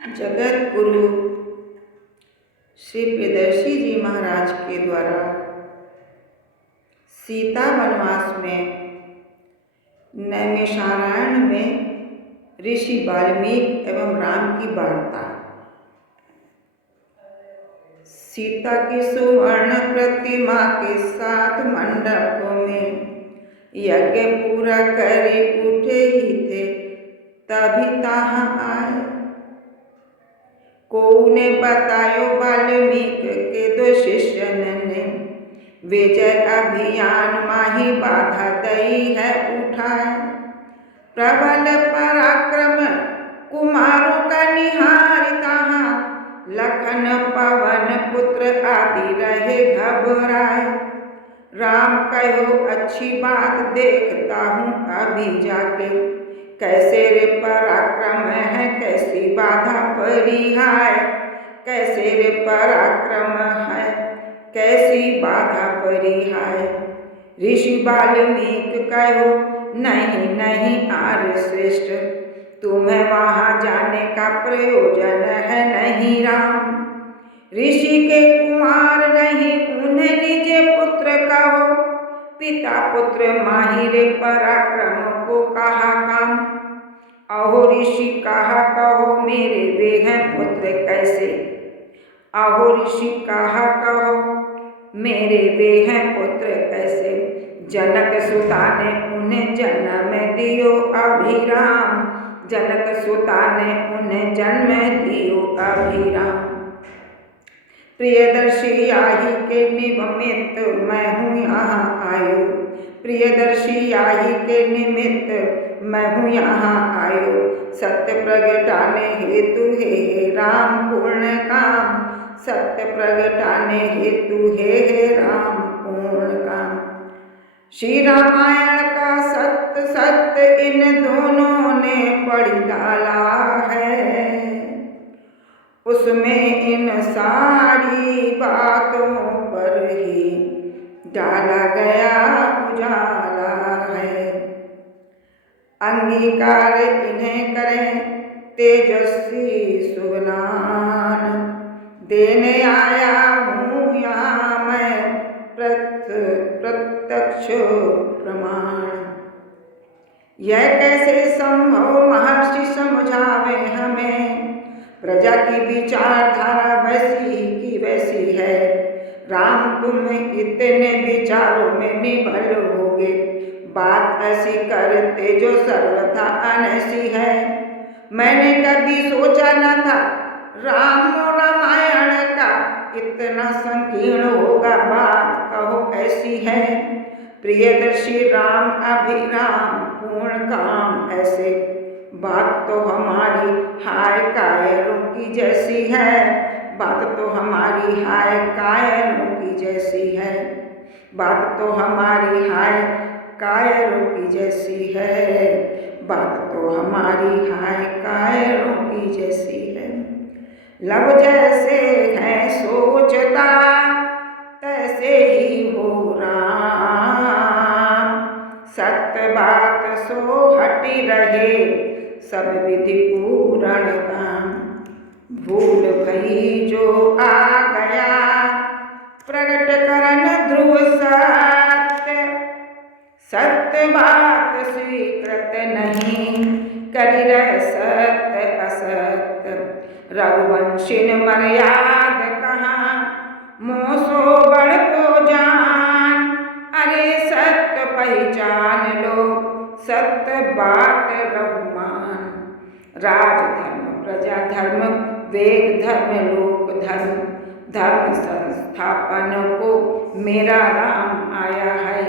जगत गुरु श्री प्रियदर्शी जी महाराज के द्वारा सीता वनवास में नैमिषारण्य में ऋषि वाल्मीकि एवं राम की वार्ता। सीता की सुवर्ण प्रतिमा के साथ मंडप में यज्ञ पूरा करे उठे ही थे, तभी तहाँ आए। कोने बतायो वाल्मीकि के दो शिष्यन ने, विजय अभियान माही बाधा दई है उठाए। प्रबल पराक्रम कुमारों का निहारिता, लखन पवन पुत्र आदि रहे घबराए। राम कहो अच्छी बात देखता हूँ अभी जाके, कैसे रे पराक्रम है कैसी बाधा पड़ी है। कैसे रे पराक्रम है कैसी बाधा पड़ी है। ऋषि वाल्मीकि कहो नहीं नहीं आर्य श्रेष्ठ, तुम्हें वहाँ जाने का प्रयोजन है नहीं राम। ऋषि के कुमार नहीं उन्हें निज पुत्र कहो, पिता पुत्र माहिर पराक्रम को कहा काम। अहो ऋषि कहा कहो मेरे वे हैं पुत्र कैसे। अहो ऋषि कहा कहो मेरे वे हैं पुत्र कैसे। जनक सुता ने उन्हें जन्म दियो अभिराम, जनक सुता ने उन्हें जन्म दियो अभिराम। प्रियदर्शी आही के निमित्त मैं हूँ यहाँ आयो, प्रियदर्शी आही के निमित्त मैं हूँ यहाँ आयो। सत्य प्रगटाने हेतु हे राम पूर्ण काम, सत्य प्रगटाने हेतु हे राम पूर्ण काम। श्री रामायण का सत्य सत्य इन दोनों ने पढ़ डाला है, उसमें इन सारी बातों पर ही डाला गया उजाला है। अंगीकार इन्हें करें तेजस्वी सुगनान, देने आया हूँ यहाँ मैं प्रत्यक्ष प्रमाण। यह कैसे संभव महर्षि समझावे हमें, प्रजा की विचारधारा वैसी की वैसी है। राम तुम इतने विचारों में निभल होगे, बात ऐसी करते जो सर्वथा अनैसी है। मैंने कभी सोचा न था राम और रामायण का इतना संकीर्ण होगा, बात कहो ऐसी है। प्रियदर्शी राम अभिराम पूर्ण काम ऐसे, बात तो हमारी हाय कायरों की जैसी है। बात तो हमारी हाय कायरों की जैसी है। बात तो हमारी हाय कायरों की जैसी है। बात तो हमारी हाय कायरों की जैसी है। लव जैसे है सोचता तैसे ही हो राम, सत्य बात सो हटी रहे सब विधि पूर्ण काम। भूल भई जो आ गया प्रगट करन ध्रुव सत्य, सत्य बात स्वीकृत नहीं करी रह सत्य असत्य। रघुवंशिन मर्याद कहाँ मोसो बड़ को जान, अरे सत्य पहचान लो सत्य बात रघुमान। राजधर्म प्रजा धर्म वेद धर्म लोक धर्म, धर्म संस्थापन को मेरा राम आया है।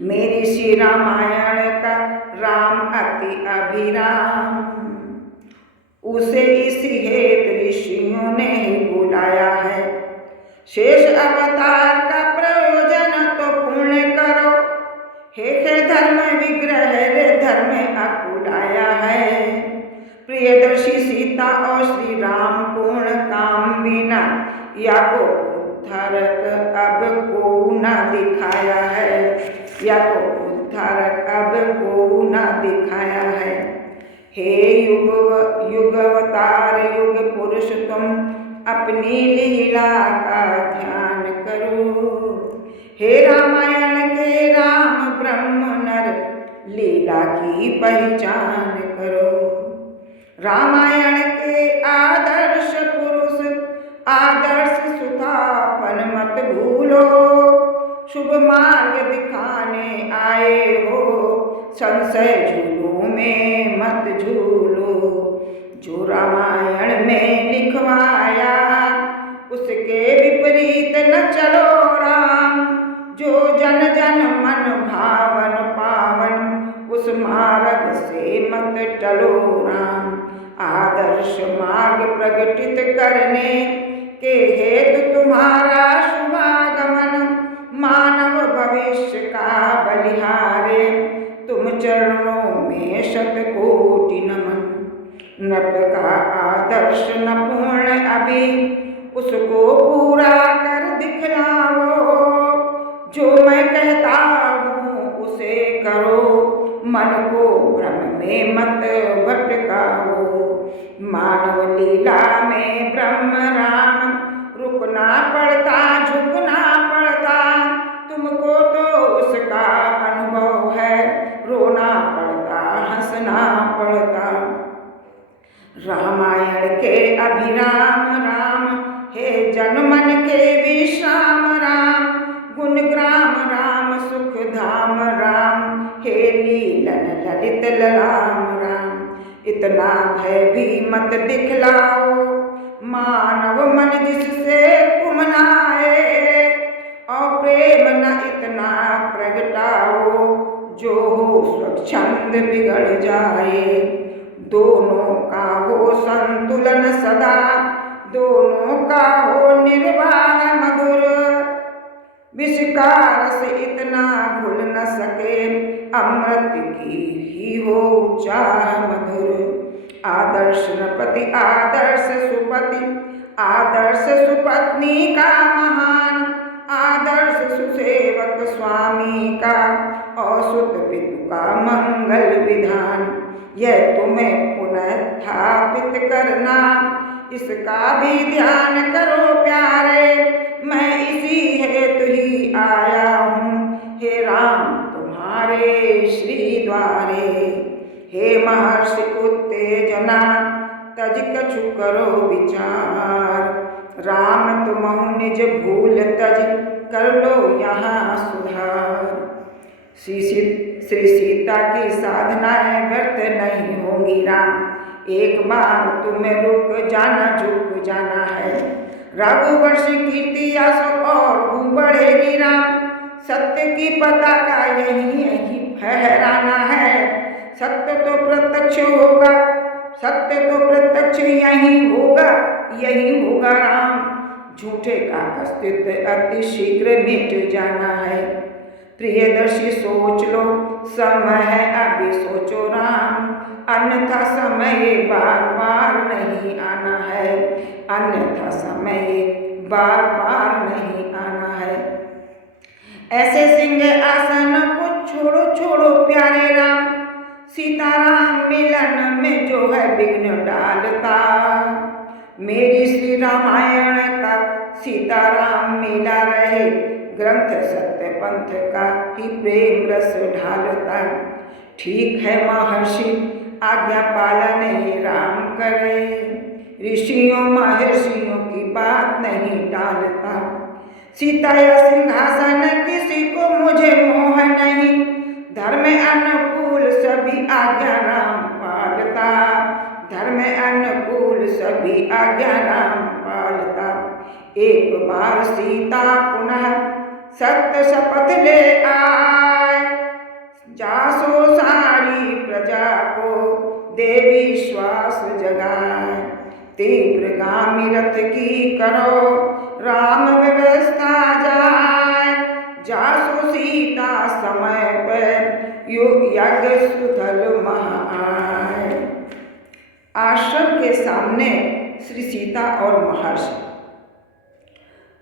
मेरी श्री रामायण का राम अति अभिराम, उसे इसी हेतु ऋषियों ने ही बुलाया है। शेष अवतार का प्रयोजन तो पूर्ण करो, हे धर्म विग्रह रे धर्म अकुलाया है। प्रियदर्शी सीता और श्री राम पूर्ण काम बिना या को उद्धारक अब को न दिखाया है, या को उद्धारक अब को न दिखाया है। हे युगवतार युग पुरुष तुम अपनी लीला का ध्यान करो। हे रामायण के राम ब्रह्म नर लीला की पहचान करो। रामायण के आदर्श पुरुष आदर्श सुतापन मत भूलो। शुभ मार्ग दिखाने आए हो संशय झूलों में मत झूलो। जो रामायण में लिखवाया उसके विपरीत न चलो राम। जो जन जन मन भावन पावन उस मार्ग से मत टलो राम। आदर्श मार्ग प्रकटित करने के हेतु तुम्हारा शुभागमन मानव भविष्य का बलिहारे तुम चरणों में शतकोटि नमन। नृप का आदर्श न पूर्ण अभी उसको पूरा कर दिखलाओ। जो मैं कहता हूँ उसे करो मन को भ्रम में मत भटकाओ। मानव लीला में ब्रह्म राम रुकना पड़ता झुकना पड़ता। तुमको तो उसका अनुभव है रोना पड़ता हंसना पड़ता। रामायण के अभिराम राम हे जनमन के विश्राम राम। गुणग्राम राम सुख धाम राम हे लीलन ललित राम राम। इतना भय भी मत दिखलाओ मानव मन जिससे कुमलाए। और प्रेम न इतना प्रगटाओ जो हो स्वच्छंद बिगड़ जाए। दोनों का हो संतुलन सदा दोनों का हो निर्वाह मधुर। विष का रस इतना घुल न सके अमृत की ही हो चाह मधुर। आदर्श नृपति आदर्श सुपति आदर्श सुपत्नी का महान। आदर्श सुसेवक स्वामी का और सुत पितु का मंगल विधान। यह तुम्हें पुनः स्थापित करना इसका भी ध्यान करो प्यारे। मैं इसी हेतु ही आया हूँ हे राम तुम्हारे श्री द्वारे। हे महर्षि उत्तेजना तज कछु करो विचार। राम तुमहु निज भूल तज कर लो यहाँ सुधार। श्री सीता की साधनाएं व्यर्थ नहीं होंगी राम। एक बार तुम्हें रुक जाना झुक जाना है। रघुवंश कीर्ति यश और बढ़ेगी राम। सत्य की पताका यही फहराना है। सत्य तो प्रत्यक्ष होगा सत्य तो प्रत्यक्ष यही होगा राम। झूठे का अस्तित्व अति शीघ्र मिट जाना है। प्रियदर्शी सोच लो समय है अभी सोचो राम। अन्यथा समय बार बार नहीं आना है। अन्यथा समय बार बार नहीं आना है। ऐसे सिंह आसन को छोड़ो छोड़ो प्यारे राम। सीताराम मिलन में जो है विघ्न डालता। मेरी श्री रामायण का सीताराम मिला रहे। ग्रंथ सत्य पंथ का ही प्रेम रस ढालता। ठीक है महर्षि आज्ञा पालन ये राम करे। ऋषियों महर्षियों की बात नहीं टालता। सीता या सिंहासन किसी को मुझे मोह नहीं। धर्म अनुकूल सभी आज्ञा राम पालता। धर्म अनुकूल सभी आज्ञा राम पालता। एक बार सीता पुनः सत्य शपथ ले आए। जासो सारी प्रजा को दे विश्वास जगाए। तीव्रगामी रथ की करो राम व्यवस्था जाए। जासो सीता समय पर यज्ञ सुधल महाआए। आश्रम के सामने श्री सीता और महर्षि।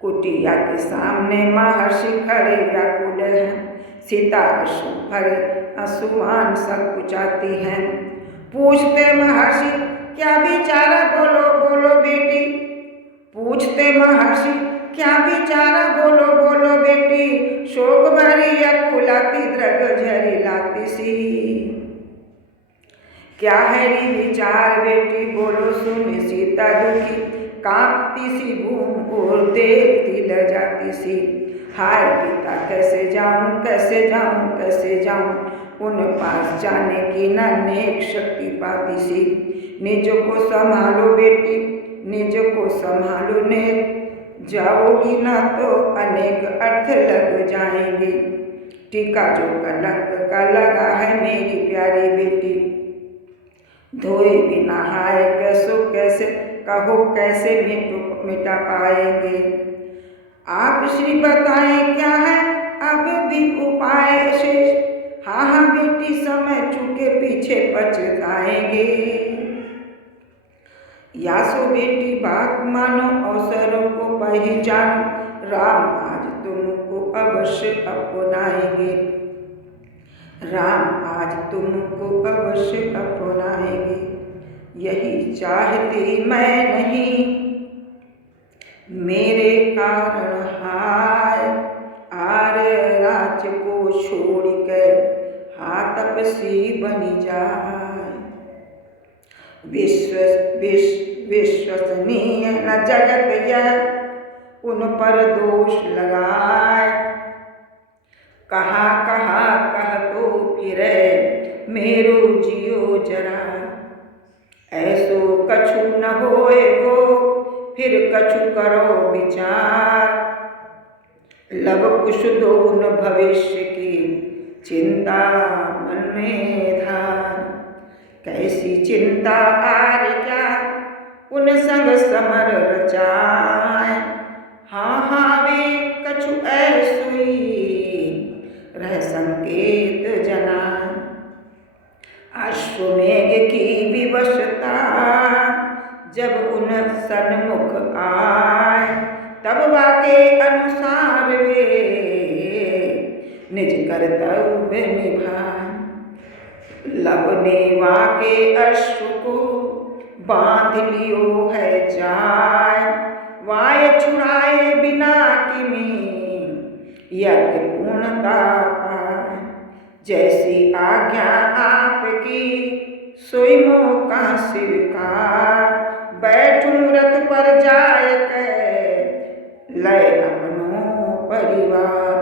कुटिया के सामने महर्षि खड़े व्याकुल हैं। सीता अश्रु भरे आंसुमान संकुचाती हैं। पूछते महर्षि क्या विचारा, बोलो बोलो बेटी। पूछते महर्षि क्या विचारा, बोलो बोलो बेटी। शोक भरी अकुलाती द्रग झरी लाती सी। क्या है री विचार बेटी, बोलो सुन सीता दुखी। कांपती सी घूम और देखती ल जाती सी। हाय पिता कैसे जाऊं कैसे जाऊं कैसे जाऊं, उन पास जाने की न नेक शक्ति पाती सी। निज को संभालो बेटी, निज को संभालो नेक, जाओगी ना तो अनेक अर्थ लग जाएंगे। टीका जो कलंक का लगा है मेरी प्यारी बेटी, धोए बिना हाय कैसो कैसे कहो कैसे मिटा पाएंगे। आप श्री बताएं क्या है अब भी उपाय शेष। हाँ हाँ बेटी समय चुके पीछे पछताएंगे। यासो बेटी बात मानो अवसरों को पहचानो, राम आज तुमको अवश्य अपनाएंगे। राम आज तुमको अवश्य अपनाएंगे। यही चाहती मैं नहीं मेरे कारण हाय, आर राज्य को छोड़कर हाथ तपसी बनी जाए। विश्वसनीय न जगत यह उन पर दोष लगाए। कहा कहा कह तो फिरे मेरो जियो जरा। ऐसो कछु न होए गो फिर कछु करो विचार। लब कुछ दोन भविष्य की चिंता मन में धार। कैसी चिंता आर क्या उन संग समर रचाए। हाँ हाँ वे कछु ऐसुई रह संकेत जनाए। अश्वमेघ की विवशता जब उन सन्मुख आए, तब वाके अनुसार वे निज कर्तव्य निभाए। लब ने वाके अश्व को बांध लियो है जाय। वाय छुड़ाए बिना किमी यज्ञ पूर्णता पाए। जैसी आज्ञा आपकी सोई मौका स्वीकार। बैठूं रथ पर जाय कर लय अपनो परिवार।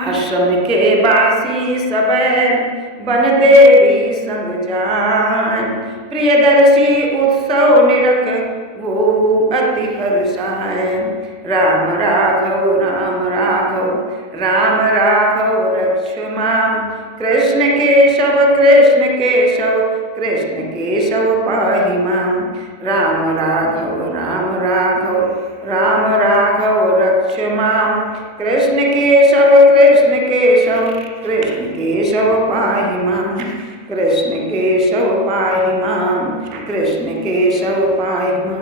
आश्रम के बासी सब बन देवी संग जाय। प्रियदर्शी उत्सव निरख वो अति हर्षाय। राम राघव राम राघव राम राघव रक्ष माम। कृष्ण केशव कृष्ण केशव कृष्ण केशव पाहि माम। राम राघव राम राघव राम राघव रक्ष माम। कृष्ण केशव कृष्ण केशव कृष्ण केशव पाहि माम। कृष्ण केशव पाहि माम। कृष्ण केशव पाहि माम।